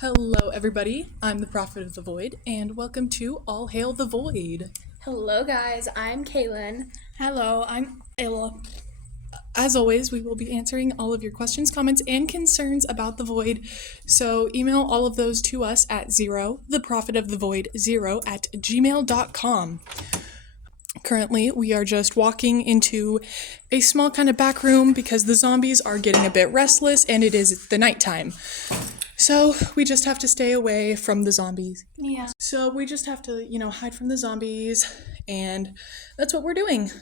Hello, everybody. I'm the Prophet of the Void, and welcome to All Hail the Void. Hello, guys. I'm Kaylin. Hello, I'm Ayla. As always, we will be answering all of your questions, comments, and concerns about the Void. So email all of those to us at theprofitofthevoid0@gmail.com. Currently, we are just walking into a small kind of back room because the zombies are getting a bit restless and it is the nighttime. So we just have to stay away from the zombies. Yeah. So we just have to, hide from the zombies, and that's what we're doing.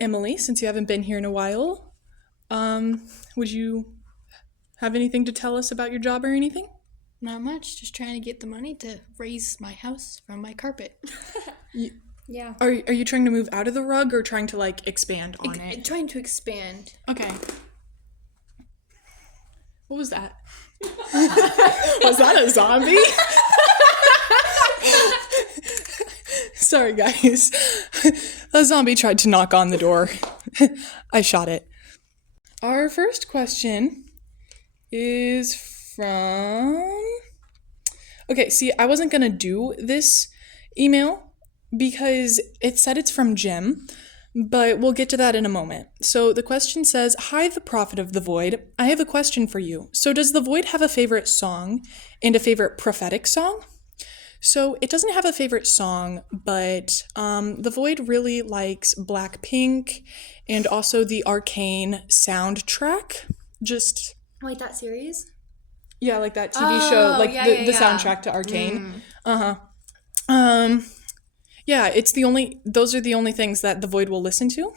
Emily, since you haven't been here in a while, would you have anything to tell us about your job or anything? Not much. Just trying to get the money to raise my house from my carpet. Yeah. Are you trying to move out of the rug or trying to expand on it? Trying to expand. Okay. What was that? Was that a zombie? Sorry, guys. A zombie tried to knock on the door. I shot it. Our first question is from... Okay, see, I wasn't going to do this email because it said it's from Jim, but we'll get to that in a moment. So the question says, "Hi, the Prophet of the Void. I have a question for you. So does the Void have a favorite song and a favorite prophetic song?" So it doesn't have a favorite song, but the Void really likes Blackpink and also the Arcane soundtrack. Just... Like that series? Yeah, like that TV show, the soundtrack to Arcane. Yeah, those are the only things that the Void will listen to.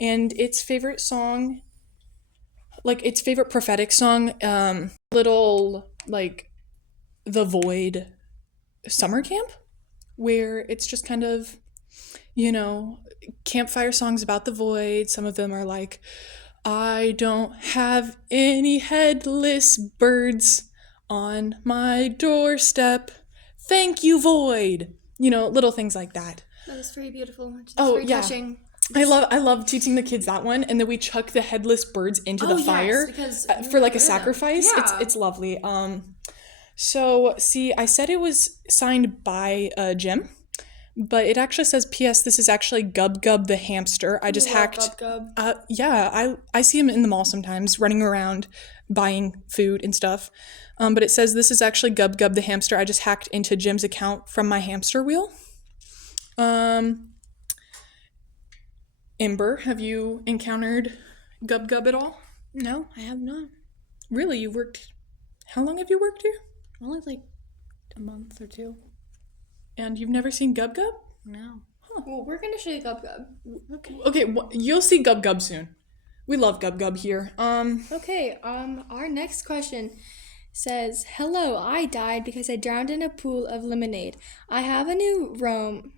And its favorite song, its favorite prophetic song, The Void summer camp, where it's just kind of, campfire songs about the Void. Some of them are like, "I don't have any headless birds on my doorstep. Thank you, Void." Little things like that. That was very beautiful. It's very touching. I love teaching the kids that one, and then we chuck the headless birds into the fire for a sacrifice. Yeah. It's lovely. So see, I said it was signed by Jim, but it actually says, "P.S. This is actually Gub Gub the hamster. I just hacked." Gub. Yeah, I see him in the mall sometimes, running around, buying food and stuff. But it says, "This is actually Gub Gub the hamster. I just hacked into Jim's account from my hamster wheel." Ember, have you encountered Gub Gub at all? No, I have not. Really? How long have you worked here? Only like a month or two. And you've never seen Gub Gub? No. Well, we're gonna show you Gub Gub. Okay, you'll see Gub Gub soon. We love Gub Gub here. Okay. Our next question says, "Hello, I died because I drowned in a pool of lemonade. I have to roam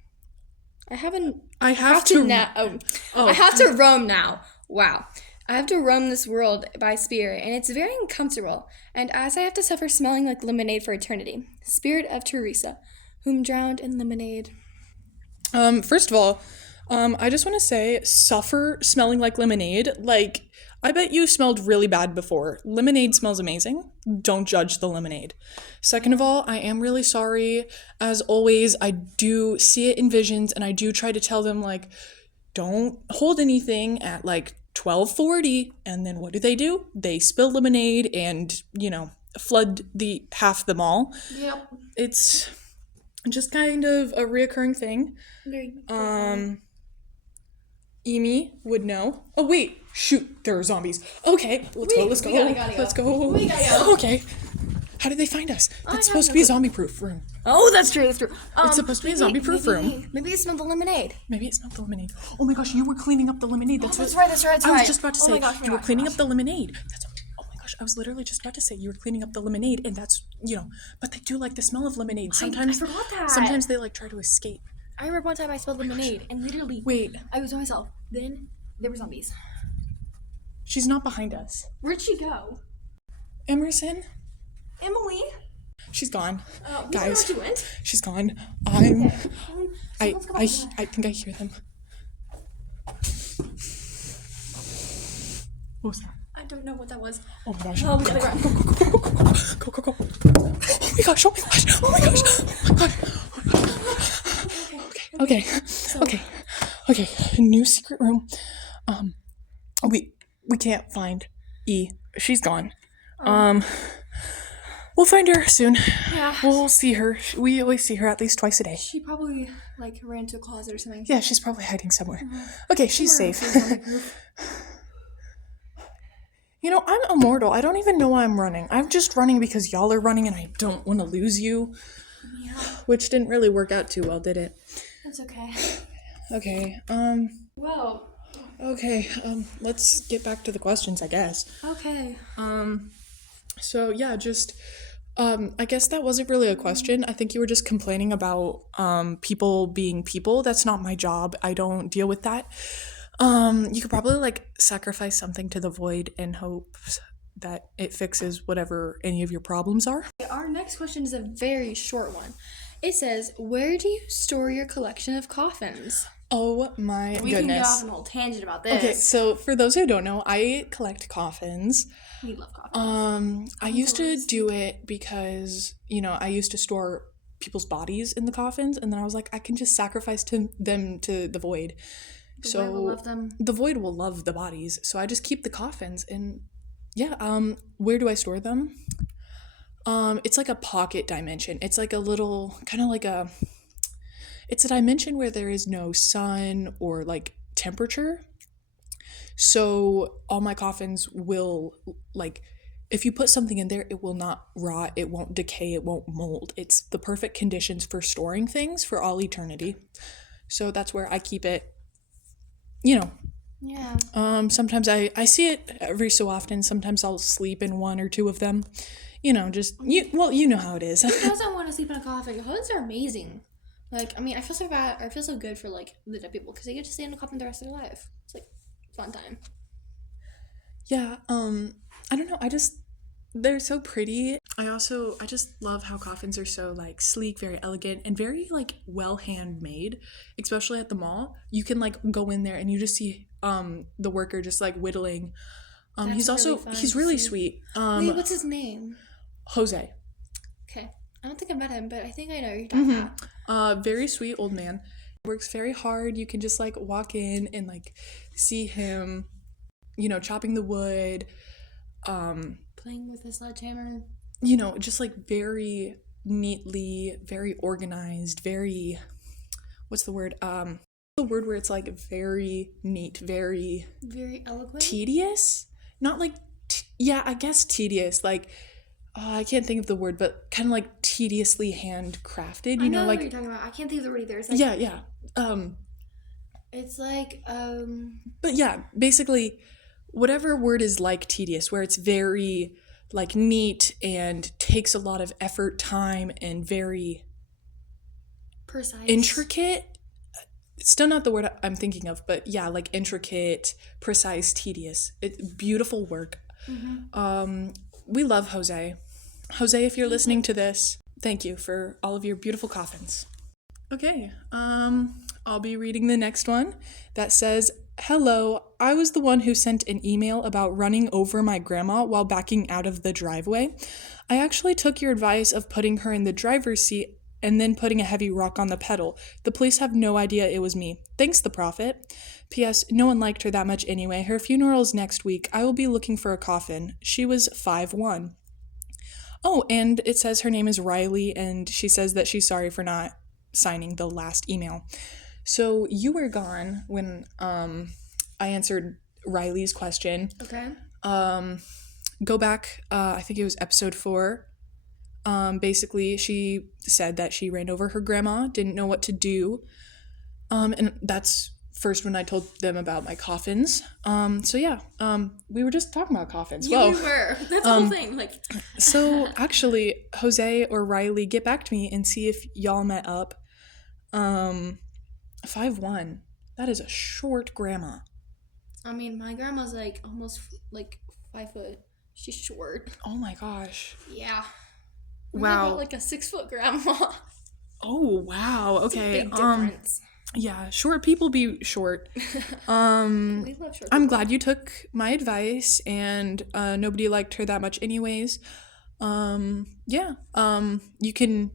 now. Wow. I have to roam this world by spirit, and it's very uncomfortable. And as I have to suffer smelling like lemonade for eternity. Spirit of Teresa, whom drowned in lemonade." First of all, I just want to say, suffer smelling like lemonade. I bet you smelled really bad before. Lemonade smells amazing. Don't judge the lemonade. Second of all, I am really sorry. As always, I do see it in visions, and I do try to tell them, don't hold anything at 12:40, and then what do? They spill lemonade and, flood half the mall. Yep. It's just kind of a reoccurring thing. Amy would know. Oh, wait. Shoot, there are zombies. Okay, let's go. Let's go. We gotta go. Okay. How did they find us? That's supposed to be a zombie-proof room. Oh, that's true. It's supposed to be a zombie-proof room. Maybe it smelled the lemonade. Maybe it's not the lemonade. Oh my gosh, you were cleaning up the lemonade. That's right. I was just about to say, you were cleaning up the lemonade. Oh my gosh, I was literally just about to say you were cleaning up the lemonade, and that's, but they do like the smell of lemonade. Sometimes, I forgot that. Sometimes they try to escape. I remember one time I spilled lemonade, and literally, I was by myself. Then there were zombies. She's not behind us. Where'd she go? Emerson? Emily? She's gone. Guys, Guys, she went. She's gone. Okay. I think I hear them. What was that? I don't know what that was. Oh my gosh. Oh, we gotta run. Go. Oh my gosh. Okay. New secret room. We can't find E. She's gone. We'll find her soon. Yeah. We'll see her. We always see her at least twice a day. She probably, like, ran to a closet or something. Yeah, she's probably hiding somewhere. Okay, she's safe. You know, I'm immortal. I don't even know why I'm running. I'm just running because y'all are running and I don't want to lose you. Yeah. Which didn't really work out too well, did it? That's okay. Okay, Whoa. okay, let's get back to the questions, I guess. Okay. So yeah, just, I guess that wasn't really a question. I think you were just complaining about, people being people. That's not my job. I don't deal with that. You could probably, like, sacrifice something to the void in hopes that it fixes whatever any of your problems are. Our next question is a very short one. It says, where do you store your collection of coffins? Oh my We can get goodness. off on a little tangent about this. Okay, so for those who don't know, I collect coffins. We love coffins. I used to do it because, you know, I used to store people's bodies in the coffins, and then I was like, I can just sacrifice them to the void. The void will love them. The void will love the bodies, so I just keep the coffins. And yeah, where do I store them? It's like a pocket dimension. It's like a little, kind of like it's a dimension where there is no sun or like temperature. So all my coffins will, like, if you put something in there, it will not rot, it won't decay, it won't mold. It's the perfect conditions for storing things for all eternity. So that's where I keep it, you know. Yeah. Sometimes I see it every so often. Sometimes I'll sleep in one or two of them. You know, just, you know how it is. Who doesn't want to sleep in a coffin? Coffins are amazing. Like, I mean, I feel so bad, or I feel so good for, like, the dead people, because they get to stay in a coffin the rest of their life. It's, like, fun time. Yeah, I don't know, they're so pretty. I just love how coffins are so, like, sleek, very elegant, and very, like, well handmade, especially at the mall. You can, like, go in there and you just see, the worker just, like, whittling. He's also, fun he's to really see. sweet. Wait, what's his name? Jose. Okay. I don't think I met him, but I think I know who you're talking about. Very sweet old man. Works very hard. You can just, like, walk in and, like, see him, you know, chopping the wood, Playing with a sledgehammer. you know, just, like, very neatly, very organized, very, what's the word? The word where it's, like, very neat, very Very eloquent. tedious? Not like, yeah, I guess tedious, like, I can't think of the word, but kind of like tediously handcrafted, I know like, what you're talking about. I can't think of the word either. It's like, yeah. It's like, But yeah, basically, whatever word is like tedious, where it's very, like, neat and takes a lot of effort, time, and very precise. intricate. It's still not the word I'm thinking of, but yeah, like, intricate, precise, tedious. It's beautiful work. We love Jose. Jose, if you're listening to this, thank you for all of your beautiful coffins. Okay, I'll be reading the next one that says, "Hello, I was the one who sent an email about running over my grandma while backing out of the driveway. I actually took your advice of putting her in the driver's seat and then putting a heavy rock on the pedal. The police have no idea it was me. Thanks, the prophet. P.S. No one liked her that much anyway. Her funeral's next week. I will be looking for a coffin. She was 5'1". Oh, and it says her name is Riley, and she says that she's sorry for not signing the last email. So you were gone when I answered Riley's question. Okay. Go back, I think it was episode 4. Basically, she said that she ran over her grandma, didn't know what to do. And that's first when I told them about my coffins. So yeah, we were just talking about coffins. Yeah, Well, we were. That's the whole thing. Like, so actually, Jose or Riley, get back to me and see if y'all met up. 5'1". That is a short grandma. I mean, my grandma's like almost like 5 foot. She's short. Oh my gosh. Yeah. Wow. I got like a 6 foot grandma. Oh wow. Okay. Big difference. Yeah, short people be short. We love short I'm people. glad you took my advice, and nobody liked her that much anyways. Yeah. You can,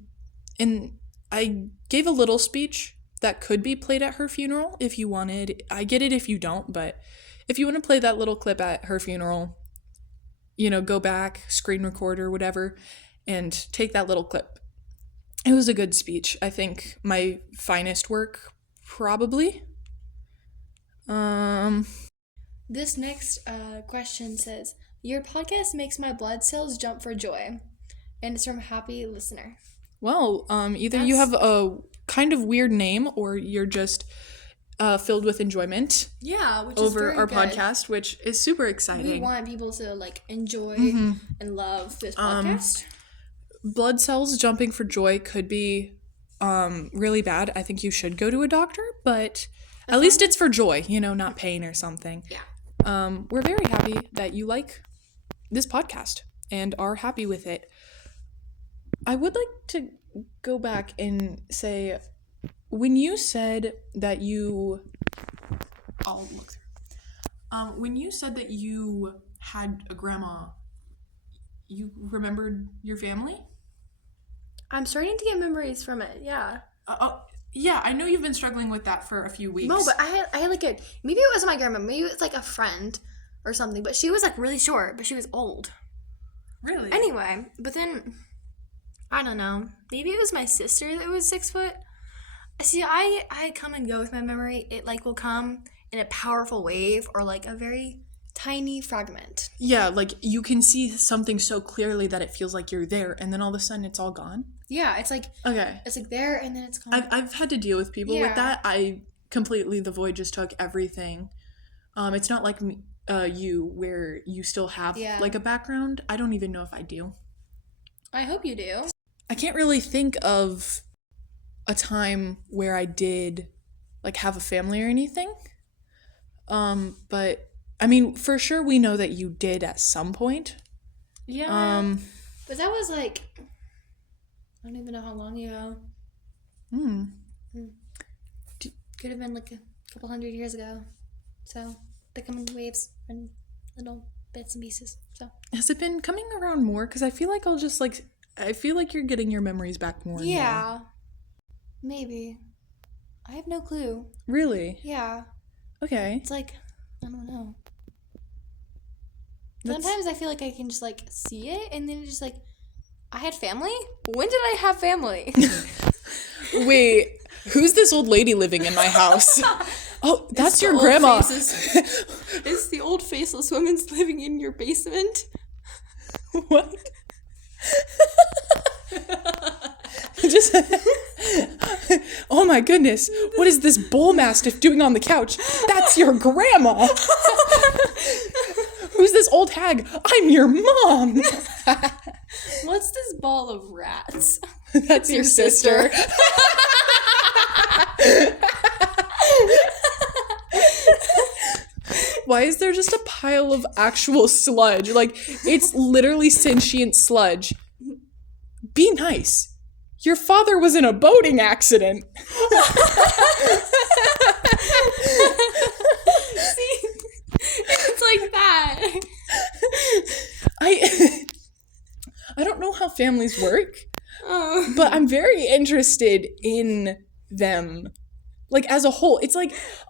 and I gave a little speech that could be played at her funeral if you wanted. I get it if you don't, but if you want to play that little clip at her funeral, go back, screen record or whatever, and take that little clip. It was a good speech. I think my finest work, probably. This next question says, "Your podcast makes my blood cells jump for joy," and it's from Happy Listener. Well, either you have a kind of weird name or you're just filled with enjoyment Yeah, which over is our very good. podcast, which is super We exciting. want people to enjoy and love this Um, podcast. Blood cells jumping for joy could be really bad. I think you should go to a doctor, but at least it's for joy, not pain or something. Yeah. We're very happy that you like this podcast and are happy with it. I would like to go back and say, when you said that I'll look through. When you said that you had a grandma, you remembered your family? I'm starting to get memories from it. Yeah. Yeah, I know you've been struggling with that for a few weeks. No, but I had maybe it wasn't my grandma. Maybe it was a friend or something. But she was really short, but she was old. Really? Anyway, but then I don't know. Maybe it was my sister that was 6 foot. See, I come and go with my memory. It will come in a powerful wave or a very tiny fragment. Yeah, you can see something so clearly that it feels like you're there, and then all of a sudden it's all gone. Yeah, it's Okay. it's there and then it's gone. I've had to deal with people Yeah. with that. The void just took everything. It's not like me, you, where you still have a background. I don't even know if I do. I hope you do. I can't really think of a time where I did have a family or anything. But I mean, for sure we know that you did at some point. Yeah. But that was I don't even know how long ago. Could have been a couple 100 years ago. So they come in waves and little bits and pieces. So Has it been coming around more? Because I feel like I feel like you're getting your memories back more. And more. yeah, maybe. I have no clue. Really? Yeah, Okay. it's I don't know. That's- Sometimes I feel like I can just see it, and then it's just I had family. When did I have family? Wait, who's this old lady living in my house? Oh, that's It's your the old grandma. faces. It's the old faceless woman's living in your basement. What? Just. Oh my goodness! What is this bull mastiff doing on the couch? That's your grandma. Who's this old hag? I'm your mom. What's this ball of rats? That's your sister. Why is there just a pile of actual sludge? It's literally sentient sludge. Be nice. Your father was in a boating accident. See, it's that. I don't know how families work, Oh. but I'm very interested in them. As a whole, it's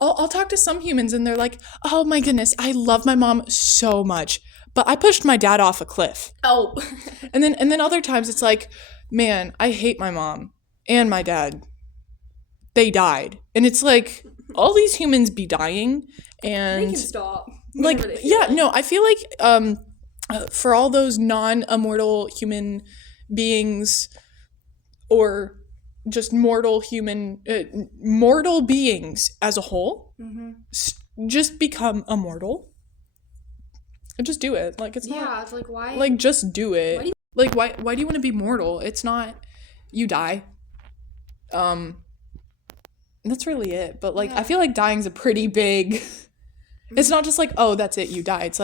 I'll talk to some humans and they're like, oh my goodness, I love my mom so much, but I pushed my dad off a cliff. Oh. And then other times it's man, I hate my mom and my dad. They died. And it's all these humans be dying and They can stop. I feel for all those non-immortal human beings or just mortal beings as a whole, just become immortal. Just do it. It's not. Yeah, it's why? Just do it. Why do Why do you want to be mortal? It's not. You die. That's really it. But I feel dying's a pretty big. It's not just oh, that's it. You die. It's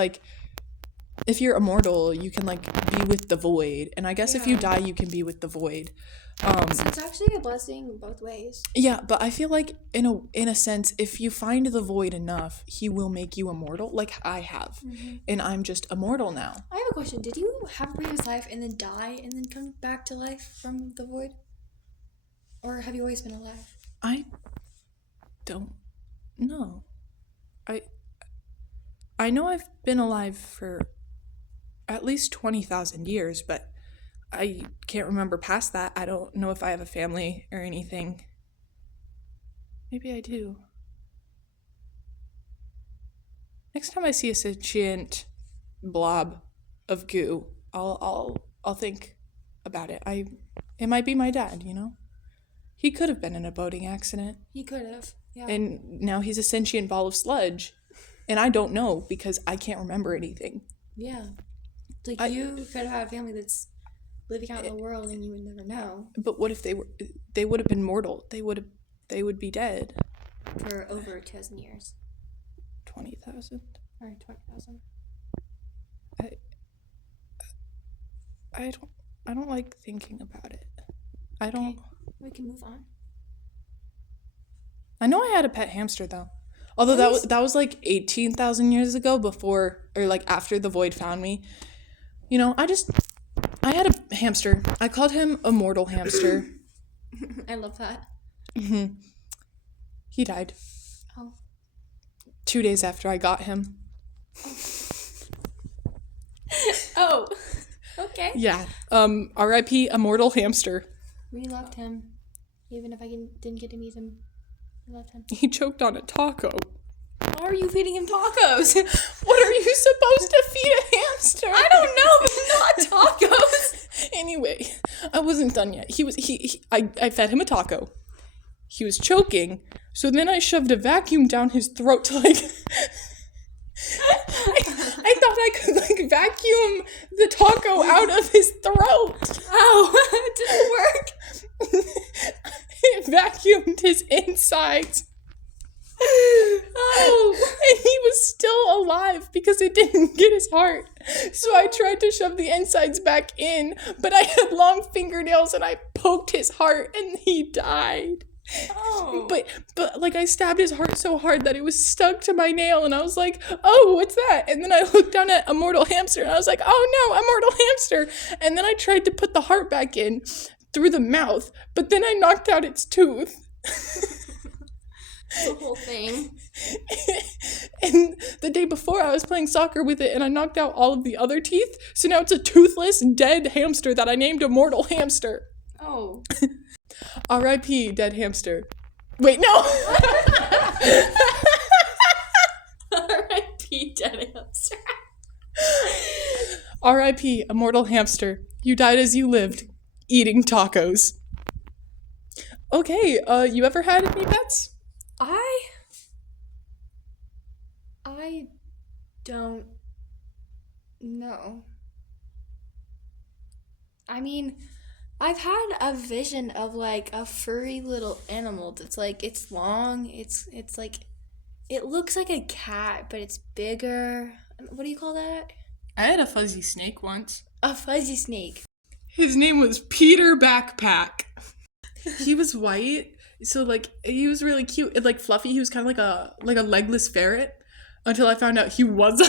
if you're immortal, you can like be with the void, and I guess if you Yeah. die, you can be with the void. So it's actually a blessing both ways. Yeah, but I feel like in a sense, if you find the void enough, he will make you immortal, like I have, and I'm just immortal now. I have a question. Did you have a previous life and then die and then come back to life from the void? Or have you always been alive? I don't know. I know I've been alive for at least 20,000 years, but I can't remember past that. I don't know if I have a family or anything. Maybe I do. Next time I see a sentient blob of goo, I'll think about it. It might be my dad, you know? He could have been in a boating accident, He could have. Yeah. and now he's a sentient ball of sludge, and I don't know because I can't remember anything. Yeah. Like you could have had a family that's living out in the world and you would never know But what if they would have been mortal? They would be dead. for over 2,000 years. 20,000. Or 20,000. I don't like thinking about it. I don't. Okay. We can move on. I know I had a pet hamster though. Although that was like 18,000 years ago, before or like after the void found me. You know, I had a hamster. I called him Immortal Hamster. I love that. He died Oh. 2 days after I got him. Oh. Okay. Yeah. R.I.P. Immortal Hamster. We loved him. Even if I didn't get to meet him. We loved him. He choked on a taco. Why are you feeding him tacos? What are you supposed to feed a hamster? I don't know, but not tacos. Anyway, I wasn't done yet. I fed him a taco. He was choking, so then I shoved a vacuum down his throat to like I thought I could like vacuum the taco out of his throat. Oh, it didn't work. It vacuumed his insides. Oh. And he was still alive because it didn't get his heart. So I tried to shove the insides back in, but I had long fingernails and I poked his heart and he died. Oh. But like I stabbed his heart so hard that it was stuck to my nail, and I was like, oh, what's that? And then I looked down at Immortal Hamster and I was like, oh no, Immortal Hamster. And then I tried to put the heart back in through the mouth, but then I knocked out its tooth. The whole thing. And the day before I was playing soccer with it and I knocked out all of the other teeth, so now it's a toothless, dead hamster that I named Immortal Hamster. Oh. R.I.P. dead hamster. Wait, no! R.I.P. dead hamster. R.I.P. Immortal Hamster. You died as you lived, eating tacos. Okay, you ever had any pets? I don't know. I mean, I've had a vision of like a furry little animal that's like it's long, it's like it looks like a cat, but it's bigger. What do you call that? I had a fuzzy snake once. A fuzzy snake. His name was Peter Backpack. He was white, so like he was really cute and like fluffy. He was kind of like a legless ferret until I found out he was a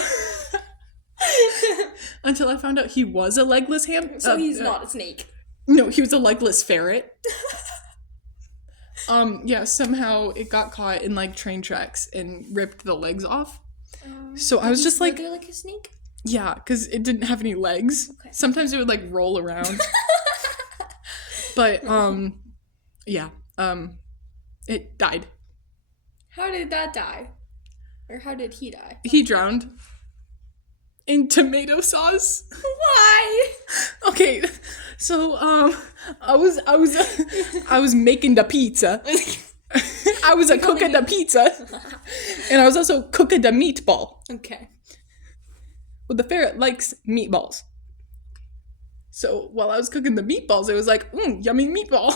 legless So he's not a snake. No, he was a legless ferret. Yeah, somehow it got caught in like train tracks and ripped the legs off. So I was just like, a snake. yeah, because it didn't have any legs. Okay. Sometimes it would like roll around. But yeah, it died. How did that die? Or how did he die? He drowned in tomato sauce. Why? Okay, so I was making the pizza. I was a cooking the pizza, and I was also cooking the meatball. Okay. Well, the ferret likes meatballs. So while I was cooking the meatballs, it was like, yummy meatball.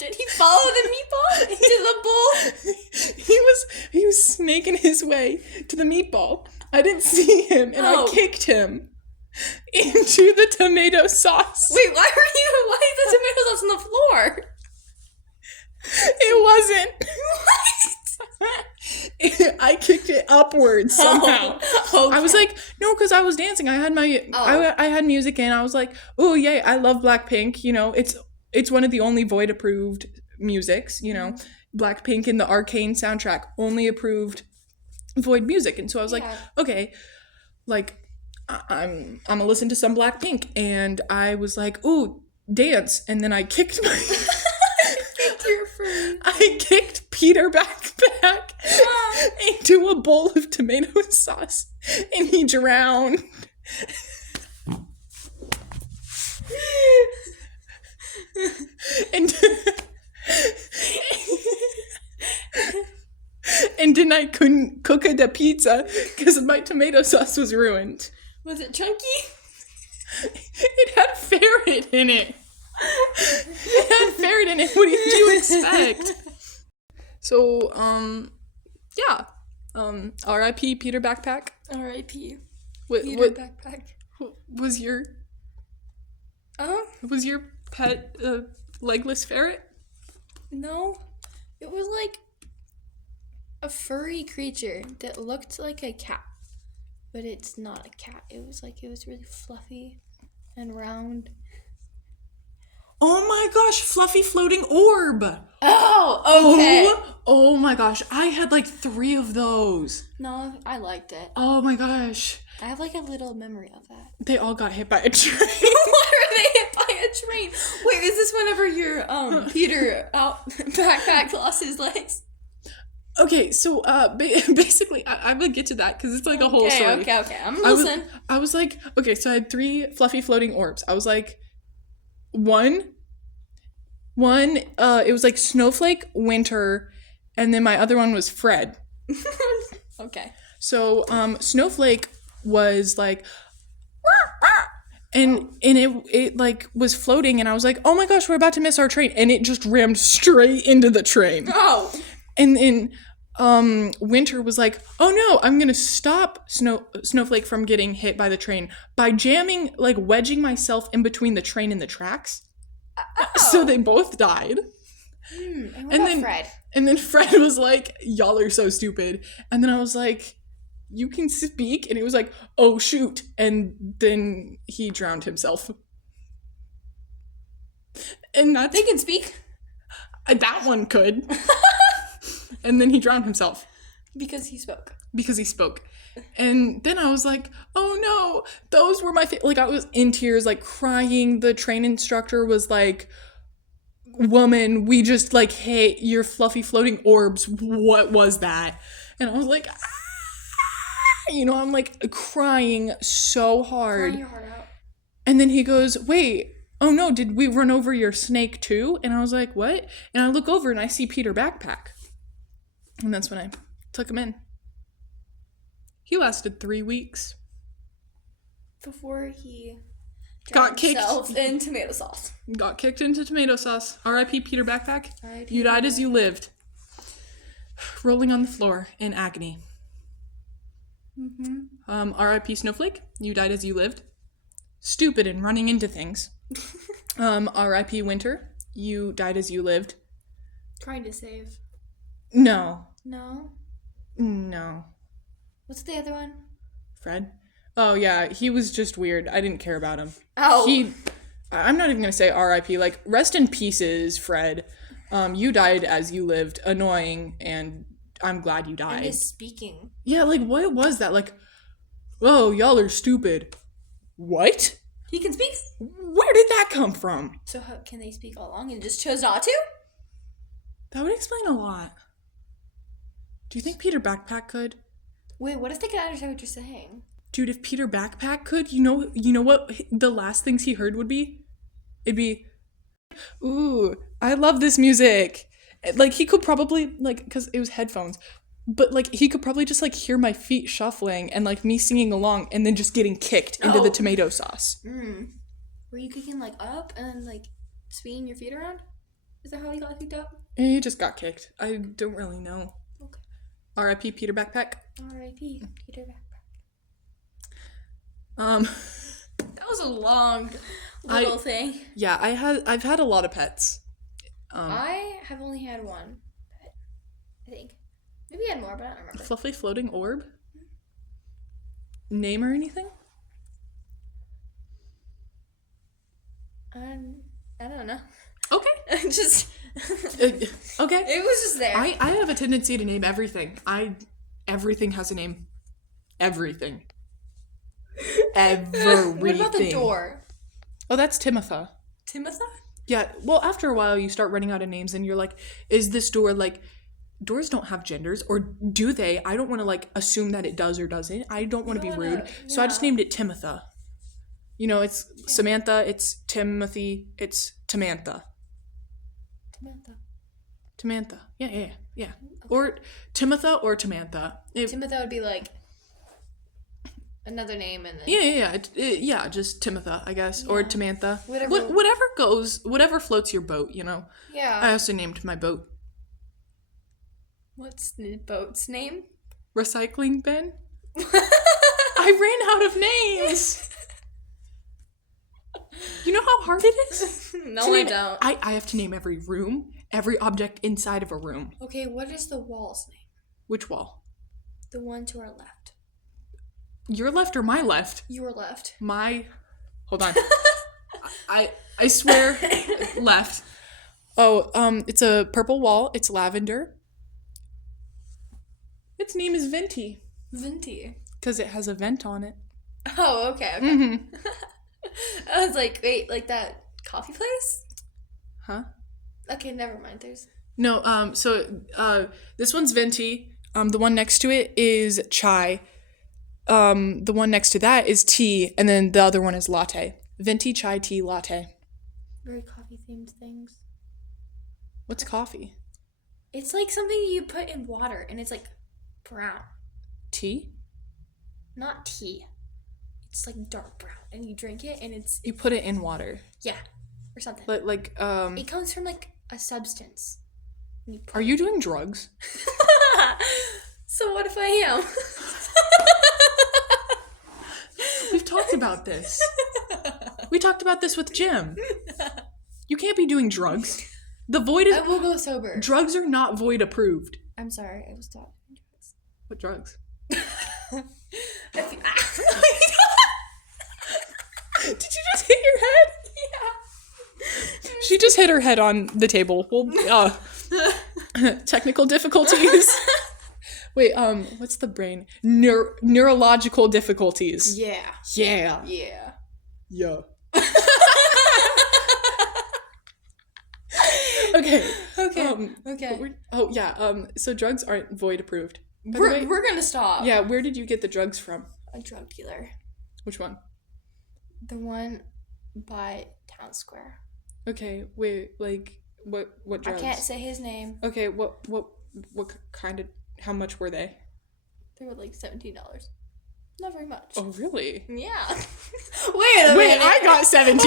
Did he follow the meatball into the bowl? He was snaking his way to the meatball. I didn't see him, and I kicked him into the tomato sauce. Wait, why is the tomato sauce on the floor? It wasn't. I kicked it upwards somehow. Okay. I was like, no, because I was dancing. I had I had music in. I was like, oh yay, I love Blackpink. You know, it's one of the only Void approved musics. You know, Blackpink in the Arcane soundtrack, only approved Void music. And so I was like, okay, like I'm gonna listen to some Blackpink, and I was like, ooh, dance, and then I kicked my. I kicked Peter back into a bowl of tomato sauce, and he drowned. and then I couldn't cook the pizza because my tomato sauce was ruined. Was it chunky? It had ferret in it. It had ferret in it. What did you expect? So, yeah. R.I.P. Peter Backpack. R.I.P. Peter Backpack. Was your pet a legless ferret? No. It was like a furry creature that looked like a cat. But it's not a cat. It was really fluffy and round. Oh my gosh, fluffy floating orb. Oh, okay. Oh my gosh, I had like 3 of those. No, I liked it. Oh my gosh. I have like a little memory of that. They all got hit by a train. Why are they hit by a train? Wait, is this whenever your Peter backpack lost his legs? Okay, so basically, I'm gonna get to that because it's like a whole story. Okay. I'm listening. I was like, okay, so I had 3 fluffy floating orbs. I was like, one, it was like Snowflake, Winter, and then my other one was Fred. Okay. So, Snowflake was like, and it like was floating, and I was like, oh my gosh, we're about to miss our train, and it just rammed straight into the train. Oh. And then Winter was like, oh no, I'm gonna stop Snowflake from getting hit by the train by jamming, like wedging myself in between the train and the tracks. So they both died. And what about Fred? And then Fred was like, y'all are so stupid. And then I was like, you can speak? And he was like, oh shoot. And then he drowned himself. And that's... They can speak? That one could. And then he drowned himself. Because he spoke. And then I was like, oh no, those were my like I was in tears, like crying. The train instructor was like, woman, we just like hate your fluffy floating orbs. What was that? And I was like, you know, I'm like crying so hard. Crying your heart out. And then he goes, wait, oh no, did we run over your snake too? And I was like, what? And I look over and I see Peter Backpack. And that's when I took him in. He lasted 3 weeks. Before he Got kicked in tomato sauce. Got kicked into tomato sauce. R.I.P. Peter Backpack. R.I.P. You died as you lived. Rolling on the floor in agony. R.I.P. Snowflake. You died as you lived. Stupid and running into things. R.I.P. Winter. You died as you lived. Trying to save. No. No? No. What's the other one? Fred? Oh, yeah. He was just weird. I didn't care about him. Oh. I'm not even going to say R.I.P. Like, rest in pieces, Fred. You died as you lived. Annoying, and I'm glad you died. And his speaking. Yeah, like, what was that? Like, oh, y'all are stupid. What? He can speak? Where did that come from? So how can they speak all along and just chose not to? That would explain a lot. Do you think Peter Backpack could? Wait, what if they could understand what you're saying? Dude, if Peter Backpack could, you know what the last things he heard would be? It'd be, ooh, I love this music. Like, he could probably, like, because it was headphones, but, like, he could probably just, like, hear my feet shuffling and, like, me singing along and then just getting kicked into the tomato sauce. Were you kicking, like, up and then, like, swinging your feet around? Is that how he got kicked out? He just got kicked. I don't really know. Okay. R.I.P. Peter Backpack. R.I.P. Peter Backpack. That was a long little thing. Yeah, I've had a lot of pets. I have only had one pet, I think. Maybe I had more, but I don't remember. Fluffy floating orb? Name or anything? I don't know. Okay. Just Okay. it was just there. I have a tendency to name everything. Everything has a name. Everything. Everything. What about the door? Oh, that's Timothy. Timothy? Yeah, well, after a while, you start running out of names, and you're like, is this door, like, doors don't have genders, or do they? I don't want to, like, assume that it does or doesn't. I don't want to be rude. So I just named it Timothy. You know, it's Samantha, it's Timothy, it's Tamantha. Tamantha. Yeah. Okay. Or Timothy or Tamantha. Timothy would be, like, another name, and then... Yeah, just Timothy, I guess, or Tamantha. Whatever. Whatever goes, whatever floats your boat, you know. Yeah. I also named my boat What's the boat's name? Recycling Bin. I ran out of names. You know how hard it is? No, to I name- don't. I have to name every room, every object inside of a room. Okay, what is the wall's name? Which wall? The one to our left. Your left or my left? Your left. Hold on. I swear, left. Oh, it's a purple wall. It's lavender. Its name is Venti. Venti. Because it has a vent on it. Oh, okay. Mm-hmm. I was like, wait, like that coffee place? Huh? Okay, never mind. There's... No, this one's Venti. The one next to it is chai. The one next to that is tea, and then the other one is latte. Venti chai tea latte. Very coffee-themed things. What's coffee? It's like something you put in water, and it's like brown. Tea? Not tea. It's like dark brown, and you drink it, and it's... You put it in water. Yeah, or something. It comes from like a substance. And you put Are you doing drugs? So what if I am? We've talked about this. We talked about this with Jim. You can't be doing drugs. The void is... I will go sober. Drugs are not void approved. I'm sorry, I was talking drugs. What drugs? Did you just hit your head? Yeah. She just hit her head on the table. Well, technical difficulties. Wait, what's the brain? Neurological difficulties. Yeah. Yeah. Yeah. Yeah. Okay. Okay. So drugs aren't void approved. By the way, We're gonna stop. yeah, where did you get the drugs from? A drug dealer. Which one? The one by Town Square. Okay, wait, like what drugs? I can't say his name. Okay, what kind of, how much were they? They were like $17. Not very much. Oh, really? Yeah. Wait a minute. I got $17.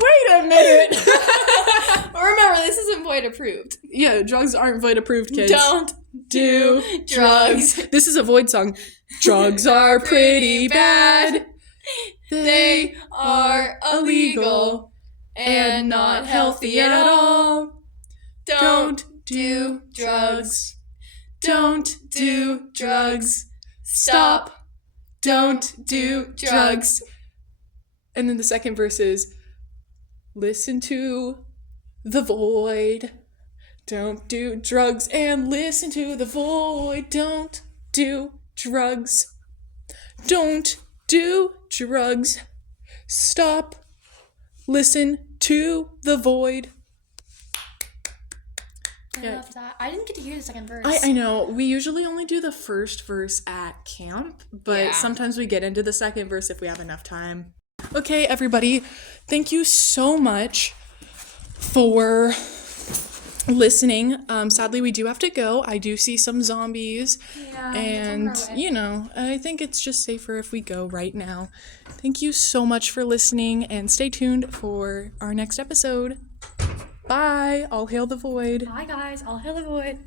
Wait a minute. Remember, this isn't void approved. Yeah, drugs aren't void approved, kids. Don't do drugs. This is a Void song. Drugs are pretty bad. They are illegal and not healthy at all. Don't do drugs. Don't do drugs. Stop. Don't do drugs. And then the second verse is, listen to the void. Don't do drugs and listen to the void. Don't do drugs. Don't do drugs. Stop. Listen to the void. I love that. I didn't get to hear the second verse. I know. We usually only do the first verse at camp, but sometimes we get into the second verse if we have enough time. Okay, everybody. Thank you so much for listening. Sadly, we do have to go. I do see some zombies. Yeah, And, you know, I think it's just safer if we go right now. Thank you so much for listening, and stay tuned for our next episode. Bye. All hail the void. Bye, guys. I'll hail the void.